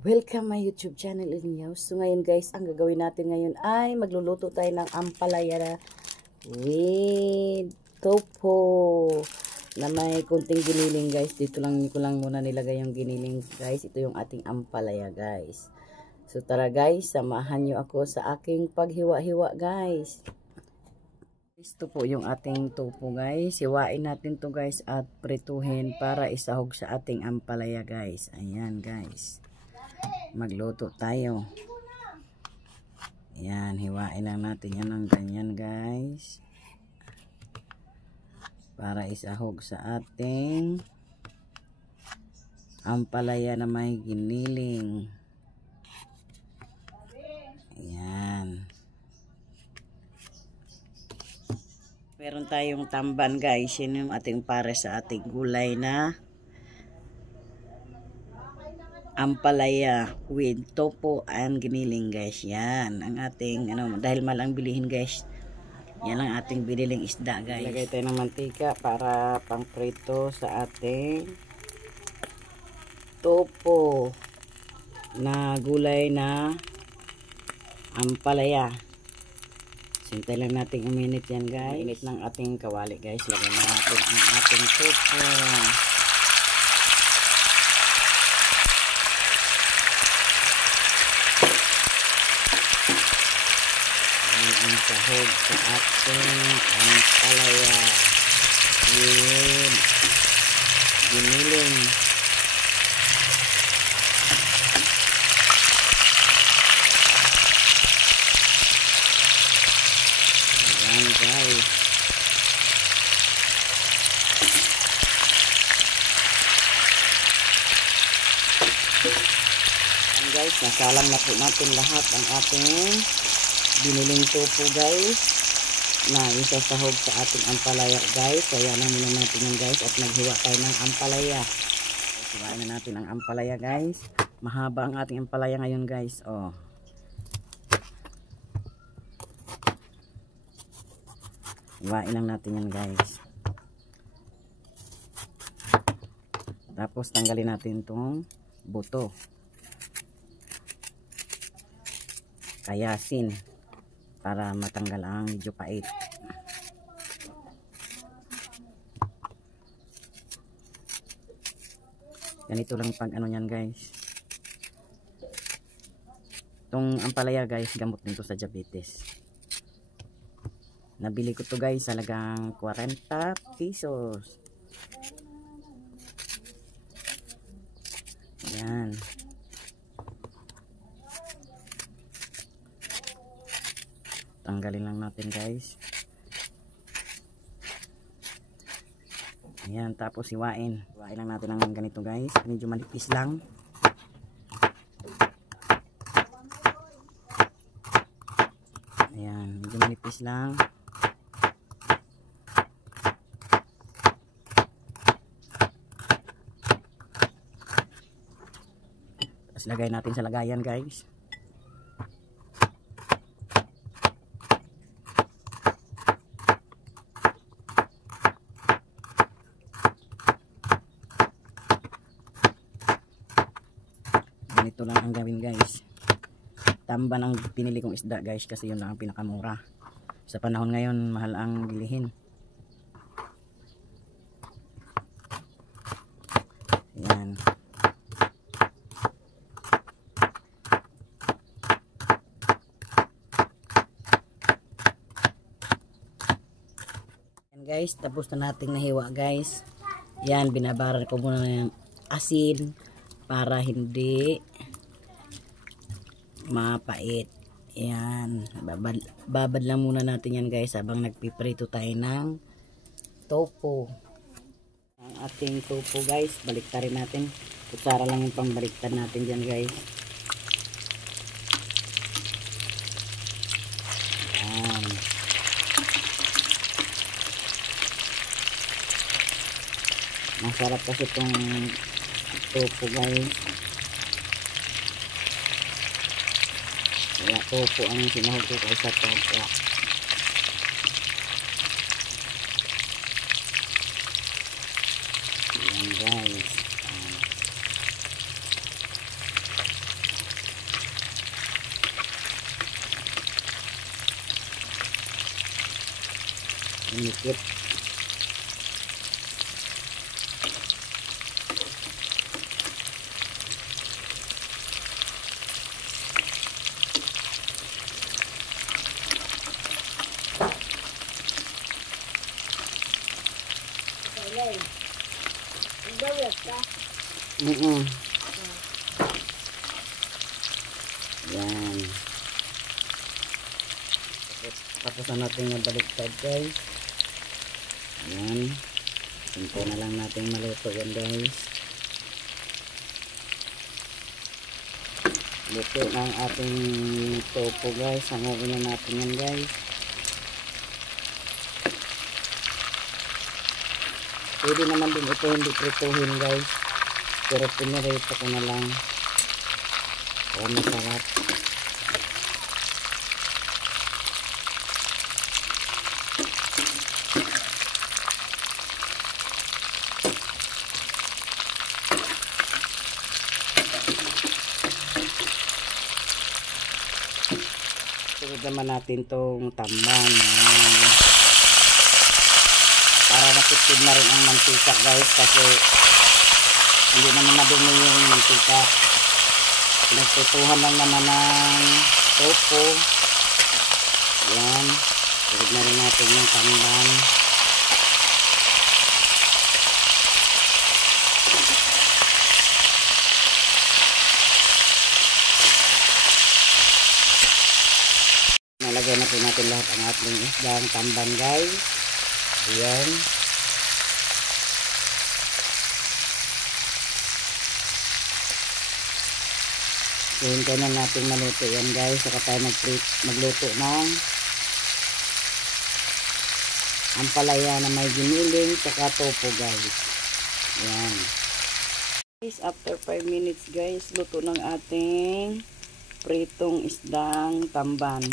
Welcome my YouTube channel Ilinyaw. So ngayon guys, ang gagawin natin ngayon ay magluluto tayo ng ampalaya with tofu na may kunting giniling guys. Dito lang ko lang muna nilagay yung giniling guys. Ito yung ating ampalaya guys. So tara guys, samahan nyo ako sa aking paghiwa-hiwa guys. Ito po yung ating tofu guys. Hiwain natin to guys at prituhin para isahog sa ating ampalaya guys. Ayan guys. Magluto tayo. Ayan, hiwain lang natin yan ng ganyan guys. Para isahog sa ating ampalaya na may giniling. Ayan. Meron tayong tamban guys. Yan yung ating para sa ating gulay na ampalaya with tofu and giniling guys. Yan ang ating dahil malang bilihin guys. Yan ang ating biniling isda guys. Lagay tayo ng mantika para pangprito sa ating tofu na gulay na ampalaya. Sintay lang natin uminit yan guys. Init ng ating kawali guys. Lagay na natin ang ating tofu. Ang sahog sa ating ampalaya with giniling. Ayan guys. Ayan guys, nasalang na po natin lahat ang ating biniling tofu guys na isasahog sa ating ampalaya guys. Kaya na muna natin yan guys at naghiwa tayo ng ampalaya. Hiwain na natin ang ampalaya guys. Mahaba ang ating ampalaya ngayon guys. Oh. Hiwain lang natin yan guys. Tapos tanggalin natin itong buto. Kayasin. Para matanggal ang medyo pait. Ganito lang pag yan guys. Itong ampalaya guys, gamot nito sa diabetes. Nabili ko to guys sa halagang 40 pesos. Ayan. Tanggalin lang natin guys. Ayan, tapos hiwain. Hiwain lang natin ng ganito guys. Medyo manipis lang. Ayan, medyo manipis lang. Tapos lagay natin sa lagayan guys. Ganito lang ang gawin guys. Tamban ang pinili kong isda guys kasi yun lang ang pinakamura. Sa panahon ngayon mahal ang bilihin. Ayan. Ayan guys, tapos na nating nahiwa guys. Yan, binabaran ko muna ng asin para hindi mapait. Ayan, babad lang muna natin yan guys habang nagpiprito tayo ng tofu. Ang ating tofu guys, baliktarin natin. Kutsara lang yung pambaliktad natin dyan guys. Ayan. Masarap kasi itong tofu guys. Kaya tofu ang sinahog ko sa tofu. Ayan guys. Unikit. Yan. Tapos na natin yung baliktad guys. Yan. Simple na lang natin maluto yan guys. Luto na ang ating tofu guys. Hanguin na natin yan guys. Pwede naman din ito hindi prituhin guys. Pero pinirito ko na lang. O masarap. Sunod naman natin tong tamban. Para napitid na rin ang mantika guys. Kasi hindi naman madumi yung mantika. Pinagtutuhan lang naman ng tofu. Yan. Sunod na rin natin yung tamban. Nalagyan natin lahat ang ating isdang tamban guys. Ayan. Hintay na natin maluto yan guys. Saka tayo magluto ng ampalaya na may giniling saka tofu guys. Ayan. Guys, after 5 minutes guys, luto ng ating pritong isdang tamban.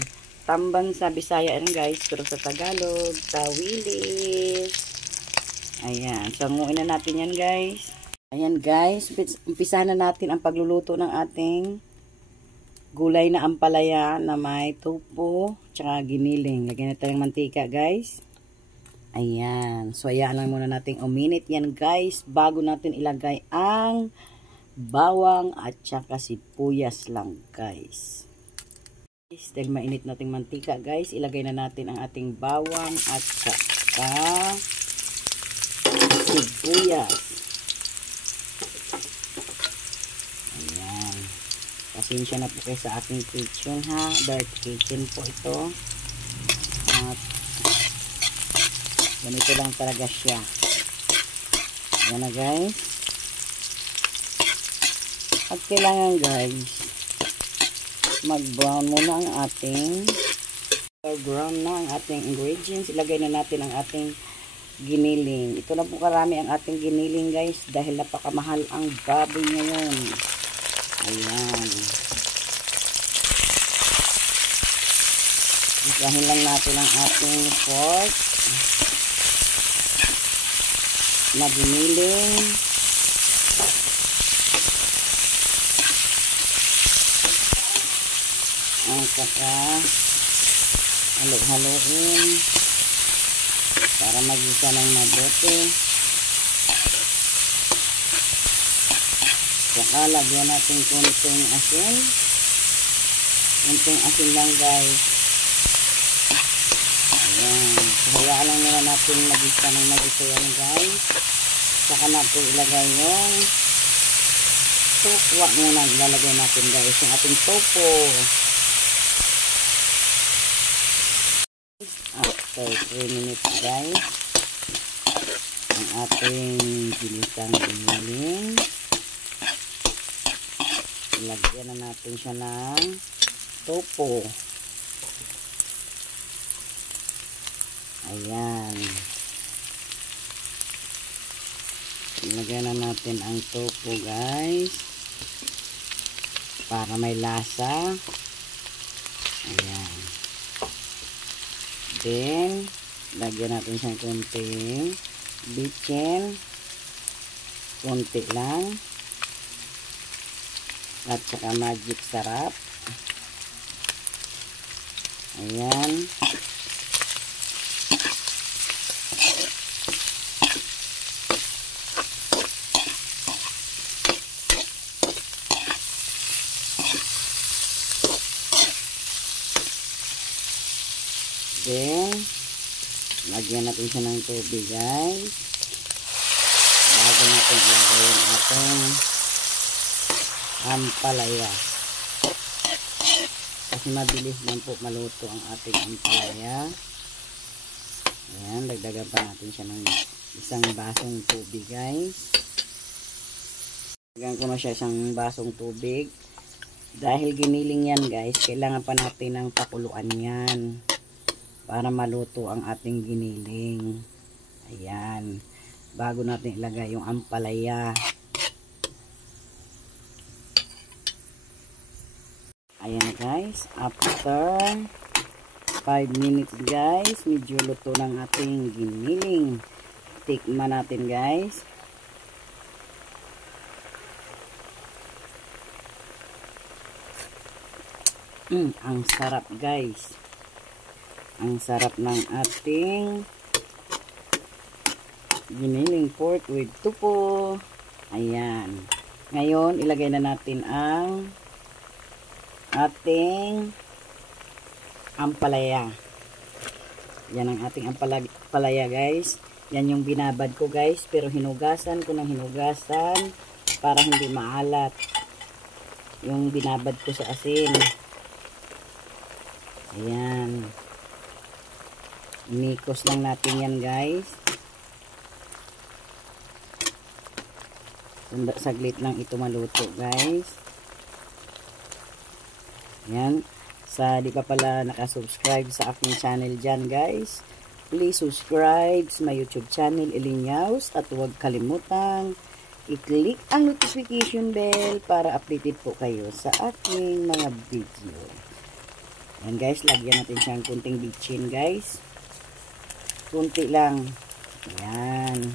Tamban sa Bisaya yan guys, pero sa Tagalog, tawilis. Ayan, sanguin na natin yan guys. Ayan guys, umpisa na natin ang pagluluto ng ating gulay na ampalaya na may tofu, tsaka giniling. Lagyan natin ng mantika guys. Ayan, so hayaan lang muna natin uminit yan guys, bago natin ilagay ang bawang at tsaka sibuyas lang guys. Dahil mainit nating mantika guys, ilagay na natin ang ating bawang at saka sibuyas. Ayan. Pasensya na po kayo sa aking kitchen ha. Dirty kitchen po ito. At ganito lang talaga siya. Ayan na guys. At kailangan guys, mag-brown muna ang ating brown na ang ating ingredients. Ilagay na natin ang ating giniling. Ito na po karami ang ating giniling guys dahil napakamahal ang baboy ngayon. Ayan. Isahin lang natin ang ating pork na giniling. Ang saka halo-haloin para magisa ng mabuti. Saka lagyan natin kunting asin. Kunting asin lang guys. Ayan. So hayaan lang nila natin magisa ng magisa yan guys. Saka natin ilagay yung tofu muna. Ilalagay natin guys yung ating tofu. After 3 minutes guys, ang ating ginisang giniling, ilagyan na natin siya ng tofu. Ayan, ilagyan na natin ang tofu guys para may lasa. Ayan. Then, lagyan natin siyang konting bitchin. Konti lang. At saka magic sarap. Ayan. natin. Lagyan natin siya ng tubig, guys. Bago natin ilagay yung ating ampalaya. Kasi mabilis lang po maluto ang ating ampalaya. Ayan, dagdagan pa natin siya ng isang basong tubig, guys. Dagdagan ko na siya isang basong tubig. Dahil giniling yan, guys, kailangan pa natin ng pakuluan yan para maluto ang ating giniling. Ayan, bago natin ilagay yung ampalaya. Ayan, guys, after 5 minutes, guys, medyo luto ng ating giniling. Tikman natin, guys. Ang sarap, guys. Ang sarap ng ating giniling pork with tupo. Ayan. Ngayon, ilagay na natin ang ating ampalaya. Yan ang ating ampalaya, guys. Yan yung binabad ko, guys, pero hinugasan ko ng hinugasan para hindi maalat yung binabad ko sa asin. Ayan, inikos lang natin yan, guys. Saglit lang ito maluto, guys. Ayan. Sa di pa pala nakasubscribe sa aking channel dyan, guys, please subscribe sa my YouTube channel, Elinyaus, at huwag kalimutang i-click ang notification bell para updated po kayo sa aking mga video. Ayan, guys, lagyan natin siyang kunting bitchin, guys. Kunti lang. Ayan.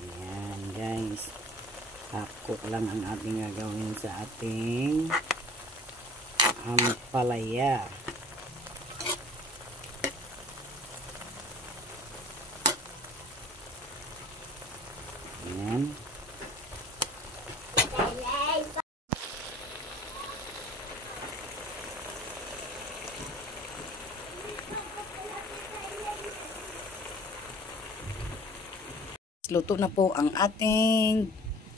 Ayan, guys. Half-cook lang ang ating gagawin sa ating ampalaya. Ayan. Luto na po ang ating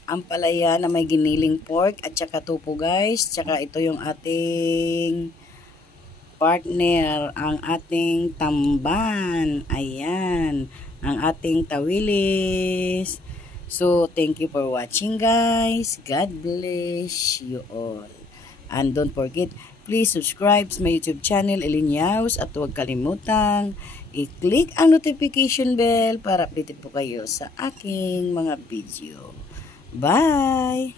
ampalaya na may giniling pork at saka tupo, guys. Tsaka ito yung ating partner, ang ating tamban. Ayan, ang ating tawilis. So, thank you for watching, guys. God bless you all. And don't forget, please subscribe sa my YouTube channel, Elinyaus, at huwag kalimutang i-click ang notification bell para updated po kayo sa aking mga video. Bye!